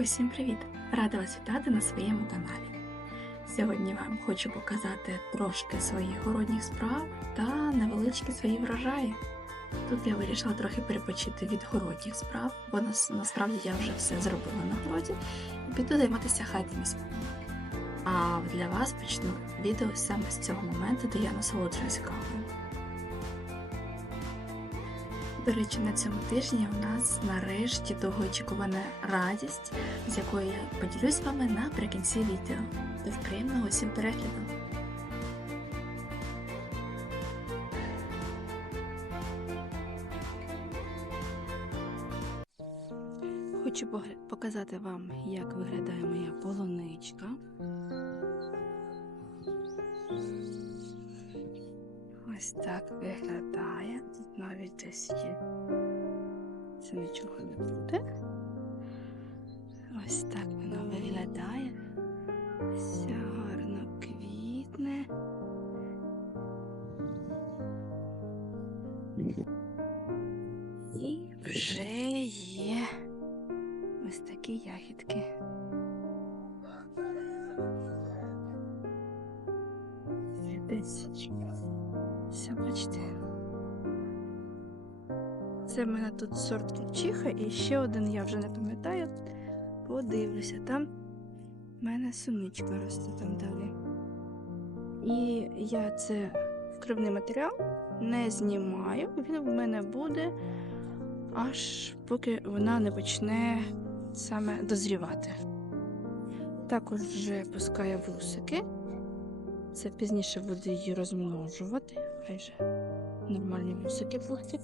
Усім привіт! Рада вас вітати на своєму каналі. Сьогодні вам хочу показати трошки своїх городніх справ та невеличкі свої врожаї. Тут я вирішила трохи перепочити від городніх справ, бо нас, насправді я вже все зробила на городі і піду займатися хатніми справами. А для вас почну відео саме з цього моменту, де я насолоджуюсь кавою. До речі, на цьому тижні у нас нарешті довгоочікувана радість, з якою я поділюсь з вами наприкінці відео. Тож приємного усім перегляду! Хочу показати вам, як виглядає моя полуничка. Ось так виглядає. Тут навіть десь є. Це нічого не буде. Ось так воно виглядає. Все гарно квітне. І вже є ось такі ягідки. Десь. Все, бачите. Це в мене тут сорт кучиха і ще один, я вже не пам'ятаю. Подивлюся, там в мене суничка росте там далі. І я це вкривний матеріал не знімаю. Він в мене буде аж поки вона не почне саме дозрівати. Також вже пускає вусики. Це пізніше буде її розмножувати. Хай же нормальні вусики будуть.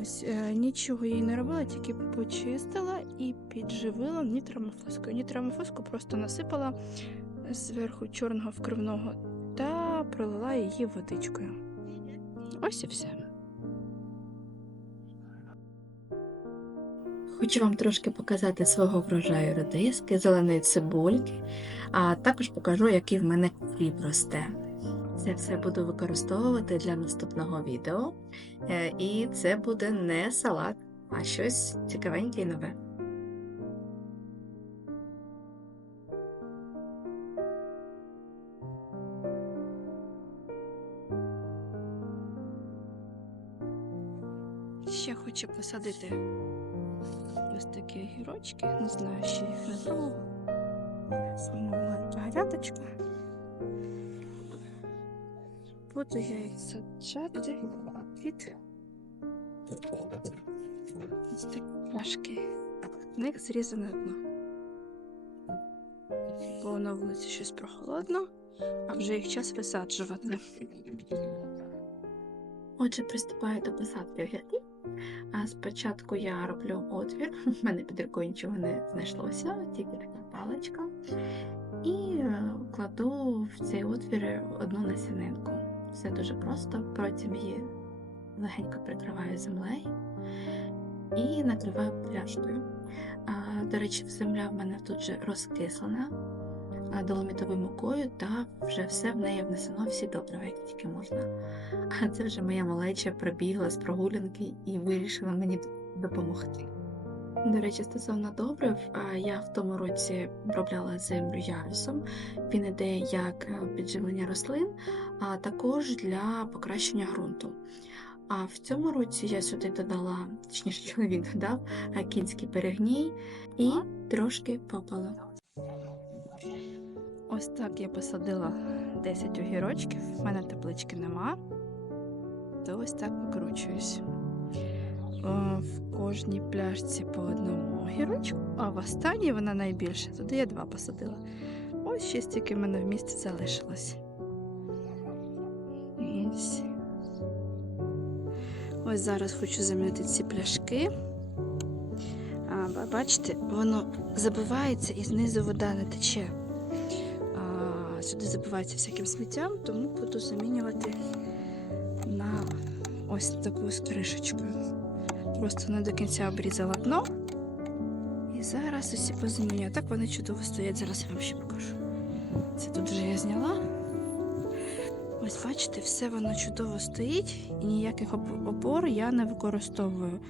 Ось е, нічого їй не робила, тільки почистила і підживила нітрамофоскою. Нітрамофоску просто насипала зверху чорного вкривного та пролила її водичкою. Ось і все. Хочу вам трошки показати свого врожаю редиски, зеленої цибульки, а також покажу, який в мене хліб росте. Це все буду використовувати для наступного відео. Е, І це буде не салат, а щось цікавеньке і нове. Ще хочу посадити ось такі огірочки, не знаю, ще їх не було. Сама маленька грядочка. Буду я їх саджати такі пляшки. В них зрізане дно. Бо на вулиці щось прохолодно, а вже їх час висаджувати. Отже, приступаю до посадки. А спочатку я роблю отвір. У мене під рукою нічого не знайшлося, тільки така паличка. І кладу в цей отвір одну насінинку. Все дуже просто. Потім її легенько прикриваю землею і накриваю пляшкою. До речі, земля в мене тут же розкислена доломітовою мукою, та вже все в неї внесено, всі добрива, які тільки можна. А це вже моя малеча прибігла з прогулянки і вирішила мені допомогти. До речі, стосовно добрив, я в тому році обробляла землю ярусом. Він іде як е, підживлення рослин, а також для покращення ґрунту. А в цьому році я сюди додала, точніше, чоловік додав кінський перегній і трошки попала. Ось так я посадила 10 огірочків, в мене теплички нема, то ось так викручуюсь. В кожній пляшці по одному огірочку, а в останній вона найбільша, туди я два посадила. Ось ще стільки в мене в місті залишилось. Ось. Ось зараз хочу замінити ці пляшки. А, бачите, воно забивається і знизу вода не тече. А, сюди забивається всяким сміттям, тому буду замінювати на ось таку кришечкою. Просто не до кінця обрізала дно. І зараз усі позамінюю. Так вони чудово стоять. Зараз я вам ще покажу. Це тут вже я зняла. Ось бачите, все воно чудово стоїть і ніяких опор я не використовую.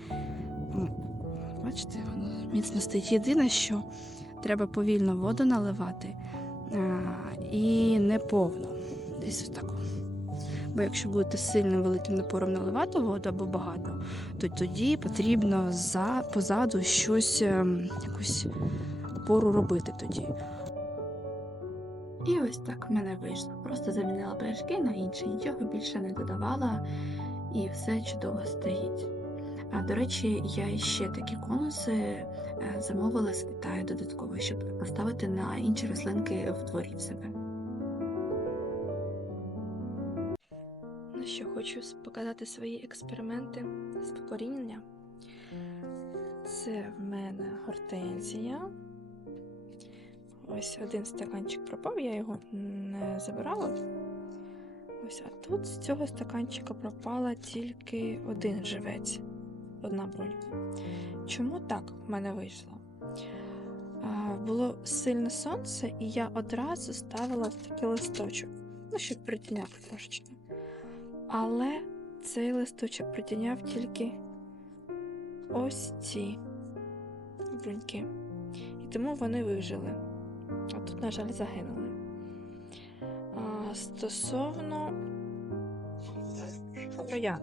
Бачите, воно міцно стоїть. Єдине, що треба повільно воду наливати а, і не повно. Десь отак. Бо якщо будете сильним великим напором наливати воду або багато, то тоді потрібно за, позаду щось, ем, якусь пору робити тоді. І ось так в мене вийшло. Просто замінила пляшки на інші, нічого більше не додавала, і все чудово стоїть. А до речі, я ще такі конуси е, замовила з Китаю додатково, щоб поставити на інші рослинки в дворі в себе. Ну що, хочу показати свої експерименти з покоріння. Це в мене гортензія. Ось один стаканчик пропав, я його не забирала. Ось, а тут з цього стаканчика пропала тільки один живець, одна брунька. Чому так в мене вийшло? Було сильне сонце, і я одразу ставила такий листочок, ну, щоб притіняти трошечки. Але цей листочок притіняв тільки ось ці бруньки. І тому вони вижили. А тут, на жаль, загинули. А, стосовно троян.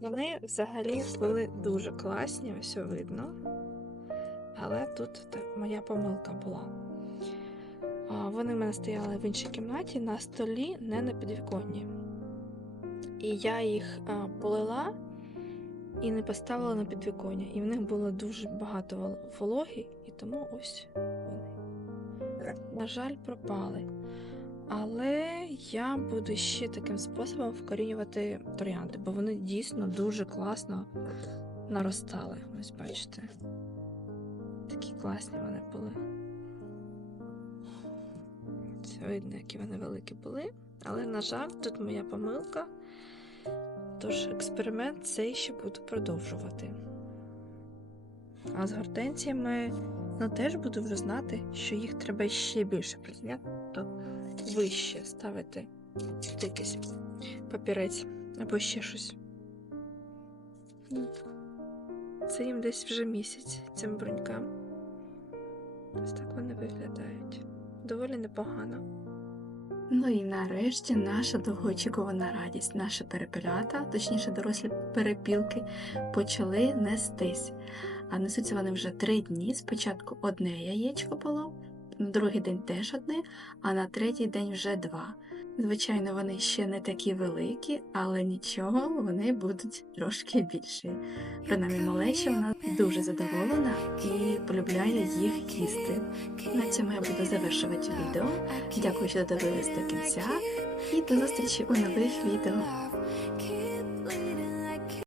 Вони взагалі були дуже класні, ось видно. Але тут та- моя помилка була. Вони в мене стояли в іншій кімнаті на столі, не на підвіконні. І я їх полила і не поставила на підвіконня. І в них було дуже багато вол- вологи, і тому ось вони. На жаль, пропали. Але я буду ще таким способом вкорінювати троянди, бо вони дійсно дуже класно наростали. Ось бачите. Такі класні вони були. Видно, які вони великі були. Але, на жаль, тут моя помилка. Тож експеримент цей ще буду продовжувати. А з гортензіями ну, теж буду вже знати, що їх треба ще більше прийняти, то вище ставити якийсь папірець або ще щось. Це їм десь вже місяць цим брунькам. Ось так вони виглядають. Доволі непогано. Ну і нарешті наша довгоочікувана радість. Наші перепелята, точніше дорослі перепілки, почали нестись. А несуться вони вже три дні. Спочатку одне яєчко було, на другий день теж одне, а на третій день вже два. Звичайно, вони ще не такі великі, але нічого, вони будуть трошки більші. Принаймні, малеча вона дуже задоволена і полюбляє їх їсти. На цьому я буду завершувати відео. Дякую, що додивились до кінця, і до зустрічі у нових відео.